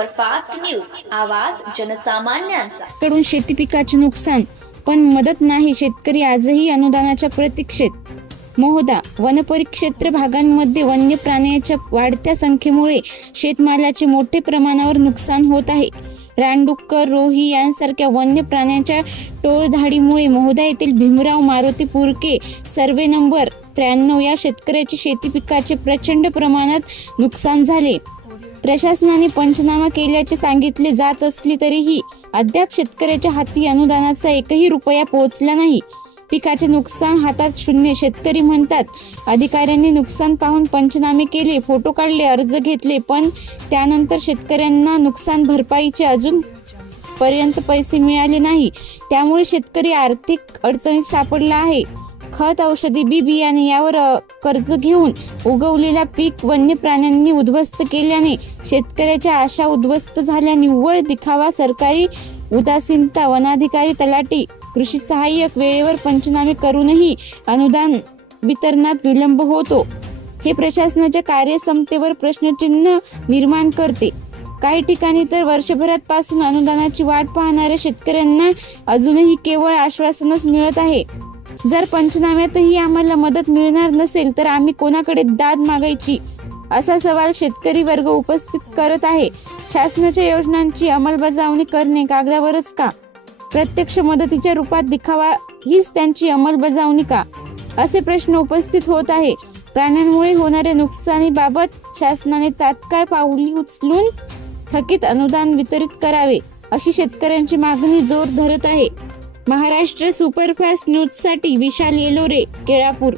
Superfast news, आवाज जनसामान्यांचा। कडून शेती पिकाचे नुकसान पण मदत नाही, शेतकरी आजही अनुदानाच्या प्रतीक्षेत। महोदा, वनपरिक्षेत्र भागांमध्ये वन्य प्राण्यांच्या वाढत्या संख्येमुळे शेतमालाचे मोठ्या प्रमाणावर नुकसान होत आहे। रानडुक्कर, रोही यांसारख्या वन्य प्राण्यांच्या टोळधाडीमुळे महोदा येथील भीमराव मारुती पुरके सर्वे नंबर 93 या शेतकऱ्याचे शेती पिकाचे प्रचंड प्रमाणात नुकसान झाले। प्रशासनाने पंचनामा केल्याचे सांगितले जात असले तरीही अद्याप शेतकऱ्याच्या हाती अनुदानाचा एकही रुपया पोहोचला नाही। पिकाचे नुकसान हातात शून्य, शेतकरी म्हणतात। अधिकाऱ्यांनी नुकसान पाहून पंचनामे केले, फोटो काढले, अर्ज घेतले, पण त्यानंतर शेतकऱ्यांना नुकसान भरपाईचे अजून पर्यंत पैसे मिळाले नाही। त्यामुळे शेतकरी आर्थिक अडचणीत सापडला आहे। खत, औषधी, बी बियाणे यावर कर्ज घेऊन उगवलेला पीक वन्य प्राण्यांनी उद्ध्वस्त केल्याने शेतकऱ्याच्या आशा उद्ध्वस्त झाल्या। निव्वळ दिखावा, सरकारी उदासीनता, वनाधिकारी, तलाठी, कृषी सहाय्यक वेळेवर पंचनामे करूनही अनुदान वितरणात विलंब होतो, हे प्रशासनाच्या कार्यक्षमतेवर प्रश्नचिन्ह निर्माण करते। काही ठिकाणी तर वर्षभरात पासून अनुदानाची वाट पाहणाऱ्या शेतकऱ्यांना अजूनही केवळ आश्वासनच मिळत आहे। जर पंचनाम्यातही आम्हाला मदत मिळणार नसेल तर आम्ही कोणाकडे दाद मागायची, असा सवाल शेतकरी वर्ग उपस्थित करत आहे। शासनाच्या योजनांची अंमलबजावणी करणे कागदावरच का? प्रत्यक्ष मदतीच्या रूपात दिखावा हीच त्यांची अंमलबजावणी का? असे प्रश्न उपस्थित होत आहे। प्राण्यांमुळे होणाऱ्या नुकसानीबाबत शासनाने तात्काळ पावले उचलून थकीत अनुदान वितरित करावे, अशी शेतकऱ्यांची मागणी जोर धरत आहे। महाराष्ट्र सुपरफास्ट न्यूज साठी विशाल येलोरे, केळापूर।